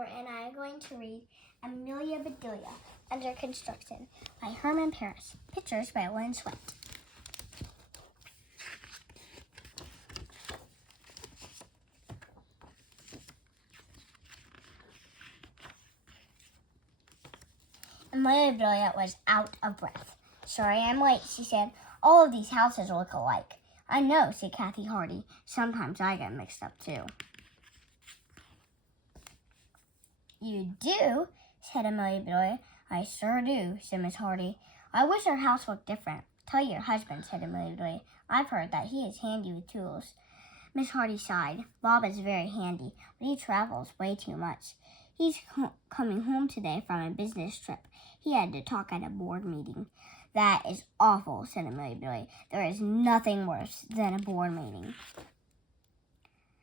Norah, and I am going to read Amelia Bedelia, Under Construction, by Herman Parish. Pictures by Lynn. Amelia Bedelia was out of breath. "Sorry I'm late," she said. "All of these houses look alike." "I know," said Kathy Hardy. "Sometimes I get mixed up too." "You do?" said Amelia Bedelia. "I sure do," said Miss Hardy. "I wish our house looked different." "Tell your husband," said Amelia Bedelia. "I've heard that he is handy with tools." Miss Hardy sighed. "Bob is very handy, but he travels way too much. He's coming home today from a business trip. He had to talk at a board meeting." "That is awful," said Amelia Bedelia. "There is nothing worse than a board meeting."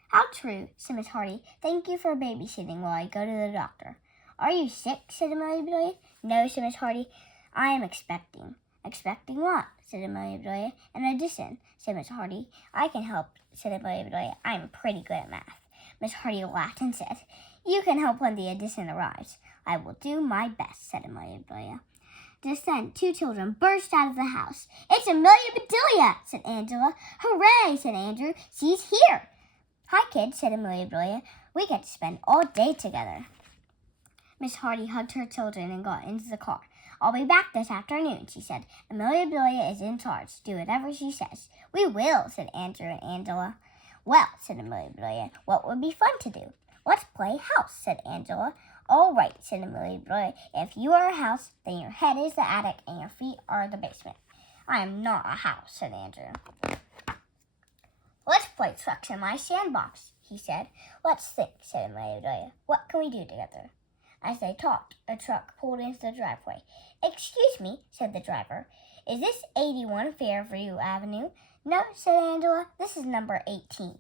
"How true," said Miss Hardy. "Thank you for babysitting while I go to the doctor." "Are you sick?" said Amelia Bedelia. "No," said Miss Hardy. "I am expecting." "Expecting what?" said Amelia Bedelia. "An addition," said Miss Hardy. "I can help," said Amelia Bedelia. "I am pretty good at math." Miss Hardy laughed and said, "You can help when the addition arrives." "I will do my best," said Amelia Bedelia. Just then, two children burst out of the house. "It's Amelia Bedelia," said Angela. "Hooray," said Andrew. "She's here." "Hi, kids," said Amelia Bedelia. "We get to spend all day together." Miss Hardy hugged her children and got into the car. "I'll be back this afternoon," she said. "Amelia Bedelia is in charge. Do whatever she says." "We will," said Andrew and Angela. "Well," said Amelia Bedelia, "what would be fun to do?" "Let's play house," said Angela. "All right," said Amelia Bedelia. "If you are a house, then your head is the attic and your feet are the basement." "I am not a house," said Andrew. "Let's play trucks in my sandbox," he said. "Let's think," said Amelia Bedelia. "What can we do together?" As they talked, a truck pulled into the driveway. "Excuse me," said the driver. "Is this 81 Fairview Avenue?" "No," said Angela. "This is number 18.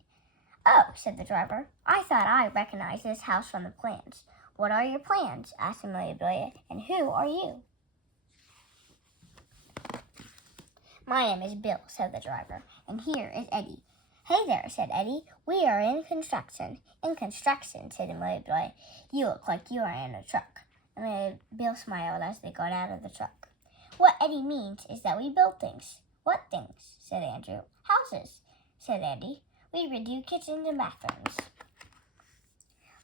"Oh," said the driver. "I thought I recognized this house from the plans." "What are your plans?" asked Amelia Bedelia. "And who are you?" "My name is Bill," said the driver. "And here is Eddie." "Hey there," said Eddie. "We are in construction." "In construction," said Amelia Bedelia. "You look like you are in a truck." Bill smiled as they got out of the truck. "What Eddie means is that we build things." "What things?" said Andrew. "Houses," said Eddie. "We redo kitchens and bathrooms."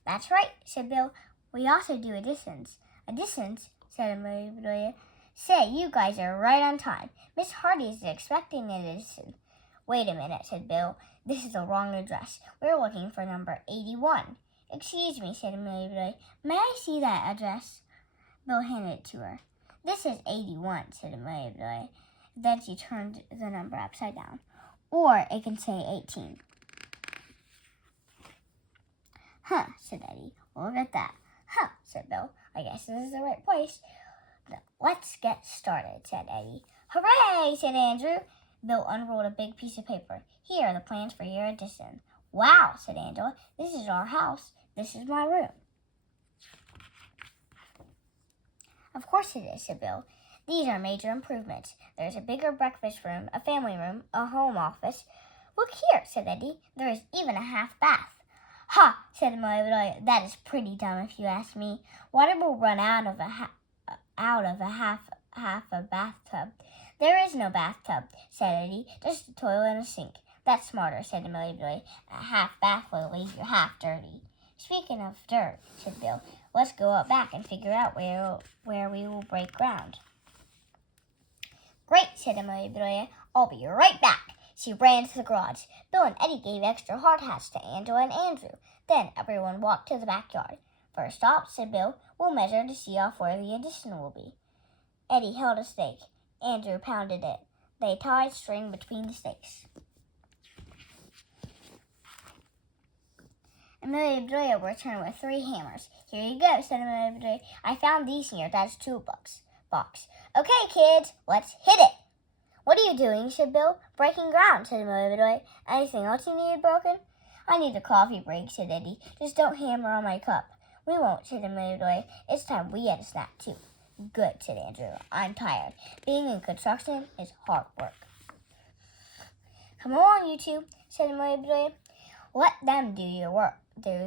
"That's right," said Bill. "We also do additions." "Additions?" said Amelia Bedelia. "Say, you guys are right on time. Miss Hardy is expecting an addition." "Wait a minute," said Bill. "This is the wrong address. We're looking for number 81. "Excuse me," said Amelia Bedelia. "May I see that address?" Bill handed it to her. "This is 81, said Amelia Bedelia. Then she turned the number upside down. "Or it can say 18. "Huh," said Eddie. "Look at that." "Huh," said Bill. "I guess this is the right place." "Let's get started," said Eddie. "Hooray," said Andrew. Bill unrolled a big piece of paper. "Here are the plans for your addition." "Wow," said Angela. "This is our house. This is my room." "Of course it is," said Bill. "These are major improvements. There's a bigger breakfast room, a family room, a home office." "Look here," said Eddie. "There is even a half bath." "Ha," said Amelia Bedelia. "That is pretty dumb if you ask me. Water will run out of a half a bathtub." "There is no bathtub," said Eddie. "Just a toilet and a sink." "That's smarter," said Amelia Bedelia. "A half bath will leave you half dirty." "Speaking of dirt," said Bill, "let's go out back and figure out where we will break ground." "Great," said Amelia Bedelia. "I'll be right back." She ran to the garage. Bill and Eddie gave extra hard hats to Angela and Andrew. Then everyone walked to the backyard. "First stop," said Bill. "We'll measure to see off where the addition will be." Eddie held a stake. Andrew pounded it. They tied string between the stakes. Amelia Bedelia returned with 3 hammers. "Here you go," said Amelia Bedelia. "I found these in your dad's toolbox. "Okay, kids, let's hit it." "What are you doing?" said Bill. "Breaking ground," said Amelia Bedelia. "Anything else you needed broken?" "I need a coffee break," said Eddie. "Just don't hammer on my cup." "We won't," said Amelia Bedelia. "It's time we had a snack, too." "Good," said Andrew. "I'm tired. Being in construction is hard work." "Come along, you two," said Amelia Bedelia. "Let them do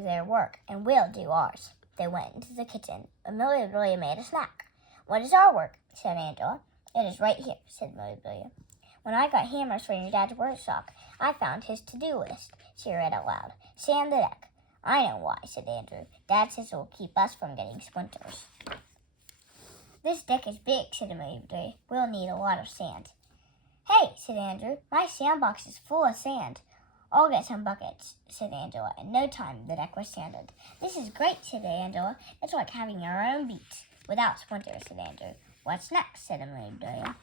their work, and we'll do ours." They went into the kitchen. Amelia Bedelia made a snack. "What is our work?" said Angela. "It is right here," said Amelia Bedelia. "When I got hammers from your dad's workshop, I found his to-do list," she read out loud. "Sand the deck." "I know why," said Andrew. "Dad says it will keep us from getting splinters." "This deck is big," said Amelia Bedelia. "We'll need a lot of sand." "Hey," said Andrew, "my sandbox is full of sand." "I'll get some buckets," said Angela. In no time, the deck was sanded. "This is great," said Angela. "It's like having our own beach." "Without splinters," said Andrew. "What's next?" said Amelia Bedelia.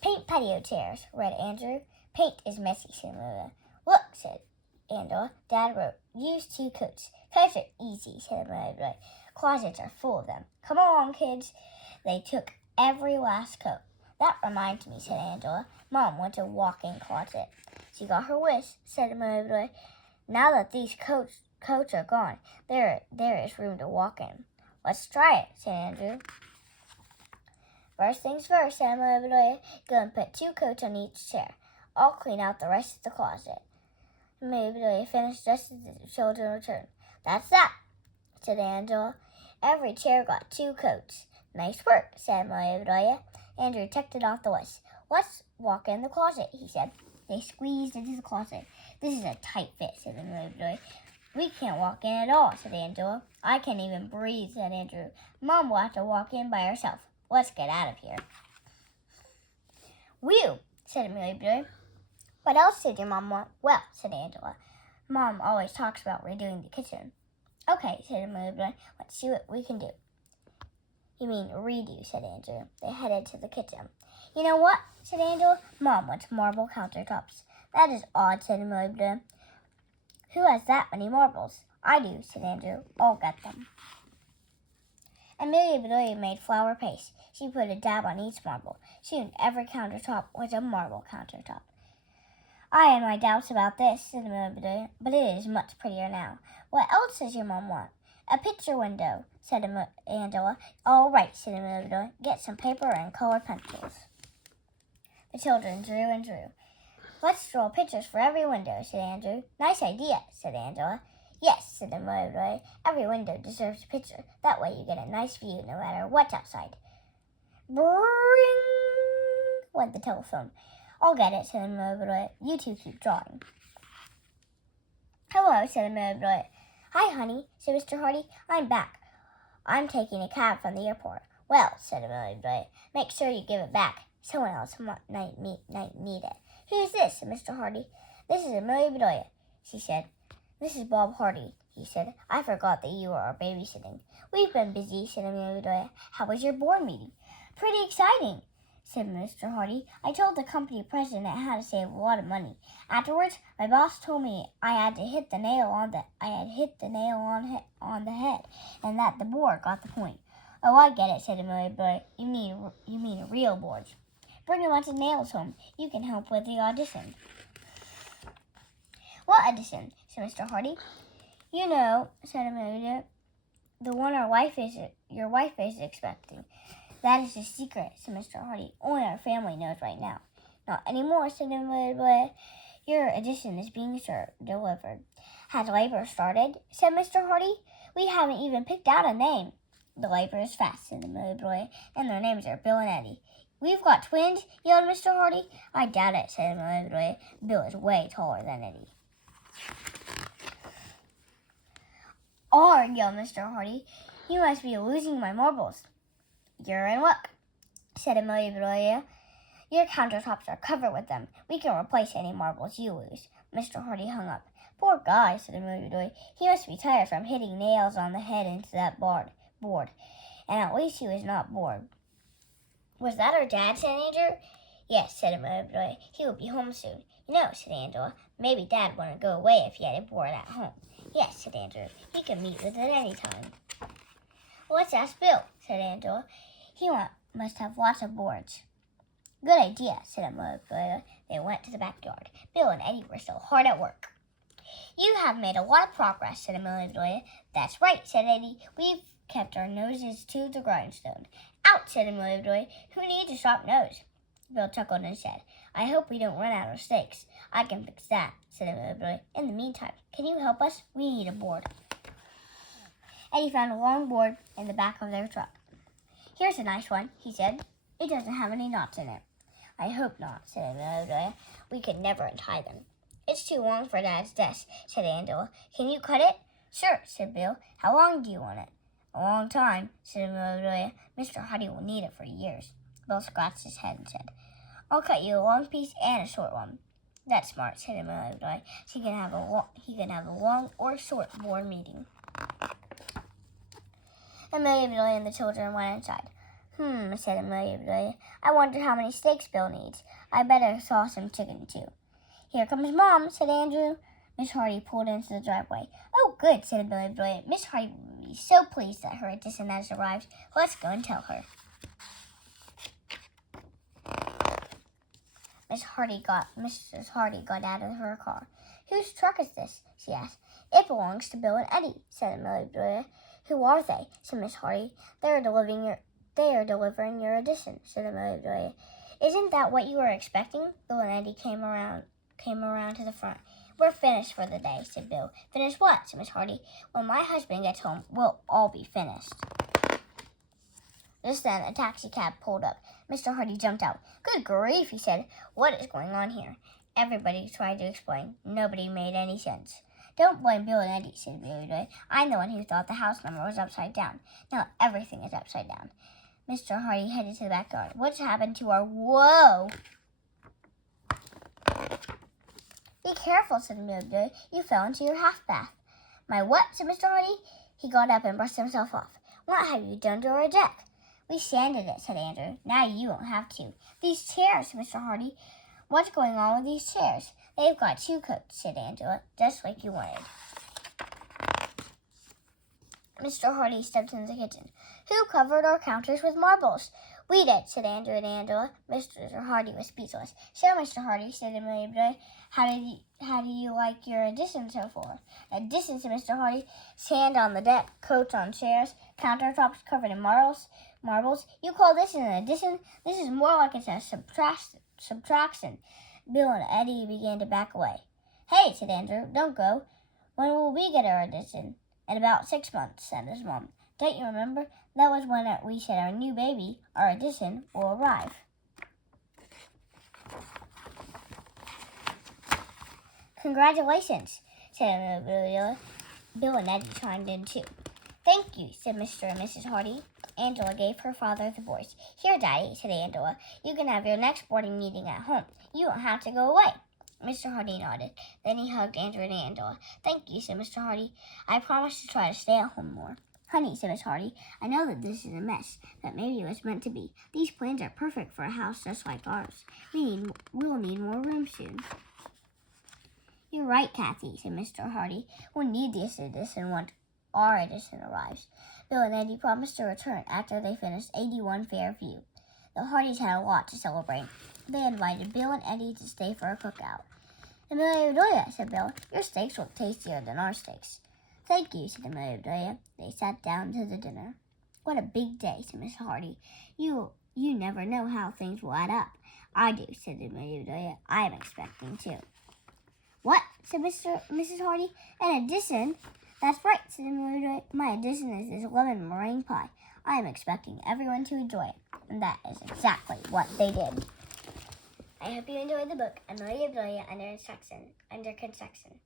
"Paint patio chairs," read Andrew. "Paint is messy," said Amelia. "Look," said Angela. "Dad wrote, 'Use 2 coats.'" "Coats are easy," said Amelia Bedelia. "Closets are full of them. Come along, kids." They took every last coat. "That reminds me," said Angela. "Mom wants a walk-in closet." "She got her wish," said Amelia Bedelia. "Now that these coats are gone, there is room to walk in." "Let's try it," said Andrew. "First things first," said Amelia Bedelia. "Go and put 2 coats on each chair. I'll clean out the rest of the closet." Amelia Bedelia finished just as the children returned. "That's that," said Angela. "Every chair got 2 coats." "Nice work," said Amelia Bedelia. Andrew checked it off the list. "Let's walk in the closet," he said. They squeezed into the closet. "This is a tight fit," said Amelia Bedelia. "We can't walk in at all," said Angela. "I can't even breathe," said Andrew. "Mom will have to walk in by herself. Let's get out of here." "Whew," said Amelia Bedelia. "What else did your mom want?" "Well," said Angela, "Mom always talks about redoing the kitchen." "Okay," said Amelia Bedelia. "Let's see what we can do." "You mean redo," said Andrew. They headed to the kitchen. "You know what?" said Angela. "Mom wants marble countertops." "That is odd," said Amelia Bedelia. "Who has that many marbles?" "I do," said Andrew. "I'll get them." Amelia Bedelia made flour paste. She put a dab on each marble. Soon every countertop was a marble countertop. "I had my doubts about this," said Amelia Bedelia, "but it is much prettier now. What else does your mom want?" "A picture window," said Angela. "All right," said Amelia Bedelia. "Get some paper and colored pencils." The children drew and drew. "Let's draw pictures for every window," said Andrew. "Nice idea," said Angela. "Yes," said Amelia Bedelia. "Every window deserves a picture. That way you get a nice view no matter what's outside." Bring went the telephone. "I'll get it," said Amelia Bedelia. "You two keep drawing." "Hello," said Amelia Bedelia. "Hi, honey," said Mr. Hardy. "I'm back. I'm taking a cab from the airport." "Well," said Amelia Bedelia, "make sure you give it back. Someone else might need it." "Who's this?" said Mr. Hardy. "This is Amelia Bedelia," she said. "This is Bob Hardy," he said. "I forgot that you are babysitting." "We've been busy," said Amelia Bedelia. "How was your board meeting?" "Pretty exciting," said Mr. Hardy. "I told the company president how to save a lot of money. Afterwards, my boss told me I had hit the nail on the head, and that the board got the point." "Oh, I get it," said Amelia Bedelia. You mean real boards. Bring a bunch of nails home. You can help with the audition." "What audition?" said Mr. Hardy. "You know," said Amelia, "the one your wife is expecting." "That is a secret," said Mr. Hardy. "Only our family knows right now." "Not anymore," said Amelia. "Your audition is being delivered." "Has labor started?" said Mr. Hardy. "We haven't even picked out a name." "The labor is fast," said Amelia, "and their names are Bill and Eddie." "We've got twins?" yelled Mr. Hardy. "I doubt it," said Amelia. "Bill is way taller than Eddie." "Arg!" yelled Mr. Hardy. "You must be losing my marbles." "You're in luck," said Amelia Bedelia. "Your countertops are covered with them. We can replace any marbles you lose." Mr. Hardy hung up. "Poor guy," said Amelia Bedelia. "He must be tired from hitting nails on the head into that board. And at least he was not bored." "Was that our dad?" said Andrew. "Yes," said Amelia Bedelia. "He will be home soon." "You know," said Angela, "maybe Dad wouldn't go away if he had a board at home." "Yes," said Andrew. "He can meet with it any time." "Let's ask Bill," said Angela. "He must have lots of boards." "Good idea," said Amelia. They went to the backyard. Bill and Eddie were still hard at work. "You have made a lot of progress," said Amelia. "That's right," said Eddie. "We've kept our noses to the grindstone." "Ouch," said Amelia. "Who needs a sharp nose?" Bill chuckled and said, "I hope we don't run out of steaks." "I can fix that," said Amelia. "In the meantime, can you help us? We need a board." Eddie found a long board in the back of their truck. "Here's a nice one," he said. "It doesn't have any knots in it." "I hope not," said Amelia Bedelia. "We could never untie them." "It's too long for Dad's desk," said Angela. "Can you cut it?" "Sure," said Bill. "How long do you want it?" "A long time," said Amelia Bedelia. "Mr. Hardy will need it for years." Bill scratched his head and said, "I'll cut you a long piece and a short one." "That's smart," said Amelia Bedelia. "He can have a long or short board meeting." Amelia Bedelia and the children went inside. Said Amelia Bedelia. "I wonder how many steaks Bill needs. I better saw some chicken, too." "Here comes Mom," said Andrew. Miss Hardy pulled into the driveway. "Oh, good," said Amelia Bedelia. "Miss Hardy will be so pleased that her addition has arrived. Let's go and tell her." Mrs. Hardy got out of her car. "Whose truck is this?" she asked. "It belongs to Bill and Eddie," said Amelia Bedelia. "Who are they?" said Miss Hardy. They are delivering your addition," said Amelia Bedelia. "Isn't that what you were expecting?" Bill and Eddie came around to the front. "We're finished for the day," said Bill. "Finished what?" said Miss Hardy. "When my husband gets home, we'll all be finished." Just then, a taxi cab pulled up. Mr. Hardy jumped out. "Good grief," he said. "What is going on here?" Everybody tried to explain. Nobody made any sense. "Don't blame Bill and Eddie," said Billy. "I'm the one who thought the house number was upside down. Now everything is upside down." Mr. Hardy headed to the backyard. "What's happened to our—" "Whoa!" "Be careful," said Amelia. "You fell into your half bath." "My what?" said Mr. Hardy. He got up and brushed himself off. "What have you done to our deck?" "We sanded it," said Andrew. "Now you won't have to." "These chairs," said Mr. Hardy. "What's going on with these chairs?" "They've got 2 coats," said Angela, "just like you wanted." Mr. Hardy stepped into the kitchen. "Who covered our counters with marbles?" "We did," said Andrew and Angela. Mr. Hardy was speechless. "So, Mr. Hardy," said Amelia Bedelia, how do you like your addition so far?" "Addition," said Mr. Hardy. "Sand on the deck, coats on chairs, countertops covered in marbles. You call this an addition? This is more like it's a subtraction." Bill and Eddie began to back away. "Hey," said Andrew, "don't go. When will we get our addition?" "In about 6 months," said his mom. "Don't you remember? That was when we said our new baby, our addition, will arrive." "Congratulations," said Amelia. Bill and Eddie chimed in too. "Thank you," said Mr. and Mrs. Hardy. Angela gave her father the boys. "Here, Daddy," said Angela. "You can have your next boarding meeting at home. You won't have to go away." Mr. Hardy nodded. Then he hugged Andrew and Angela. "Thank you," said Mr. Hardy. "I promise to try to stay at home more." "Honey," said Miss Hardy, "I know that this is a mess, but maybe it was meant to be. These plans are perfect for a house just like ours. We'll need more room soon." "You're right, Kathy," said Mr. Hardy. "We'll need this addition once our addition arrives." Bill and Eddie promised to return after they finished 81 Fairview. The Hardys had a lot to celebrate. They invited Bill and Eddie to stay for a cookout. "Amelia Bedelia," said Bill, "your steaks look tastier than our steaks." "Thank you," said Amelia Bedelia. They sat down to the dinner. "What a big day," said Miss Hardy. You never know how things will add up." "I do," said Amelia Bedelia. "I am expecting too." "What?" said Mrs. Hardy. "An addition?" "That's right," said Amelia Bedelia. "My addition is this lemon meringue pie. I am expecting everyone to enjoy it." And that is exactly what they did. I hope you enjoyed the book, Amelia Bedelia Under Construction.